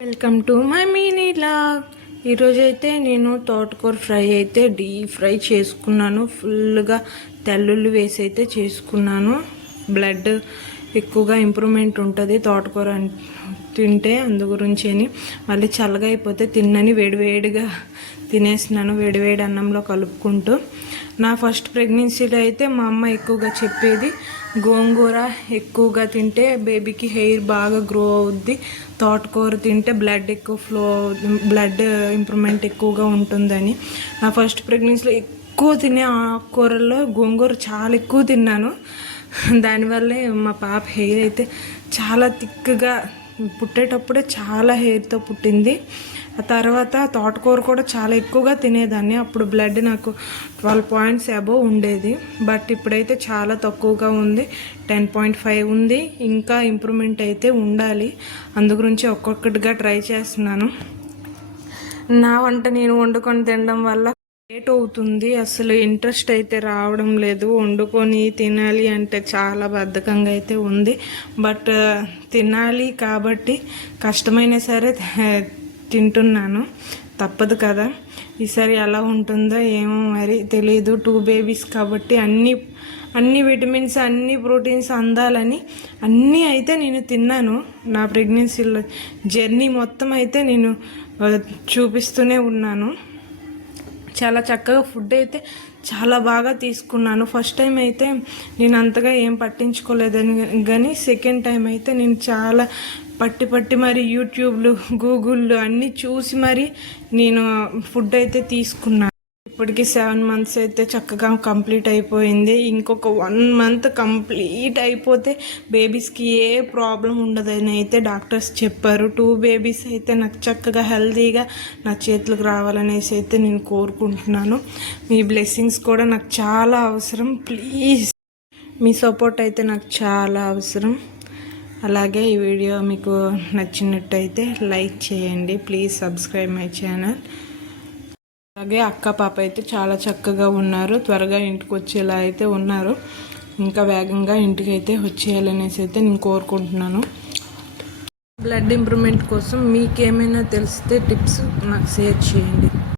Welcome to my mini log. ఈరోజు అయితే నేను తోటకూర ఫ్రై అయితే డీప్ ఫ్రై చేసుకున్నాను. ఫుల్గా తెల్లుల్లి వేసి అయితే చేసుకున్నాను. బ్లడ్ ఎక్కువగా ఇంప్రూవ్మెంట్ ఉంటుంది తోటకూర తింటే, అందు గురించి అని. మళ్ళీ చల్లగా అయిపోతే తిన్నని వేడివేడిగా తినేస్తున్నాను, వేడివేడి అన్నంలో కలుపుకుంటూ. నా ఫస్ట్ ప్రెగ్నెన్సీలో అయితే మా అమ్మ ఎక్కువగా చెప్పేది, గోంగూర ఎక్కువగా తింటే బేబీకి హెయిర్ బాగా గ్రో అవుద్ది, తోటకూర తింటే బ్లడ్ ఇంప్రూవ్మెంట్ ఎక్కువగా ఉంటుందని. నా ఫస్ట్ ప్రెగ్నెన్సీలో ఎక్కువ తినే ఆకుకూరల్లో గోంగూర చాలా ఎక్కువ తిన్నాను. దానివల్లే మా పాప హెయిర్ అయితే చాలా థిక్గా, పుట్టేటప్పుడే చాలా హెయిర్తో పుట్టింది. ఆ తర్వాత తోటకూర కూడా చాలా ఎక్కువగా తినేదాన్ని. అప్పుడు బ్లడ్ నాకు 12 పాయింట్స్ అబోవ్ ఉండేది. బట్ ఇప్పుడైతే చాలా తక్కువగా ఉంది, 10.5 ఉంది. ఇంకా ఇంప్రూవ్మెంట్ అయితే ఉండాలి. అందు గురించి ఒక్కొక్కటిగా ట్రై చేస్తున్నాను. నా వంట నేను వండుకొని తినడం వల్ల లేట్ అవుతుంది. అసలు ఇంట్రెస్ట్ అయితే రావడం లేదు. వండుకొని తినాలి అంటే చాలా బద్ధకంగా అయితే ఉంది. బట్ తినాలి కాబట్టి కష్టమైనా సరే తింటున్నాను, తప్పదు కదా. ఈసారి ఎలా ఉంటుందో ఏమో మరి తెలీదు. 2 బేబీస్ కాబట్టి అన్ని విటమిన్స్, అన్ని ప్రోటీన్స్ అందాలని అన్నీ అయితే నేను తిన్నాను. నా ప్రెగ్నెన్సీలో జర్నీ మొత్తం అయితే నేను చూపిస్తూనే ఉన్నాను. చాలా చక్కగా ఫుడ్ అయితే చాలా బాగా తీసుకున్నాను. ఫస్ట్ టైం అయితే నేను అంతగా ఏం పట్టించుకోలేదని, కానీ సెకండ్ టైం అయితే నేను చాలా పట్టి మరి యూట్యూబ్లు, గూగుల్లో అన్నీ చూసి మరి నేను ఫుడ్ అయితే తీసుకున్నాను. ఇప్పటికి 7 months అయితే చక్కగా కంప్లీట్ అయిపోయింది. ఇంకొక 1 month కంప్లీట్ అయిపోతే బేబీస్కి ఏ ప్రాబ్లం ఉండదని అయితే డాక్టర్స్ చెప్పారు. 2 బేబీస్ అయితే నాకు చక్కగా హెల్తీగా నా చేతులకు రావాలనేసి అయితే నేను కోరుకుంటున్నాను. మీ బ్లెస్సింగ్స్ కూడా నాకు చాలా అవసరం. ప్లీజ్ మీ సపోర్ట్ అయితే నాకు చాలా అవసరం. అలాగే ఈ వీడియో మీకు నచ్చినట్టయితే లైక్ చేయండి. Please subscribe my channel. అలాగే అక్క పాప అయితే చాలా చక్కగా ఉన్నారు. త్వరగా ఇంటికి వచ్చేలా అయితే ఉన్నారు. ఇంకా వేగంగా ఇంటికి అయితే వచ్చేయాలనేసి అయితే నేను కోరుకుంటున్నాను. బ్లడ్ ఇంప్రూవ్మెంట్ కోసం మీకేమైనా తెలిస్తే టిప్స్ నాకు షేర్ చేయండి.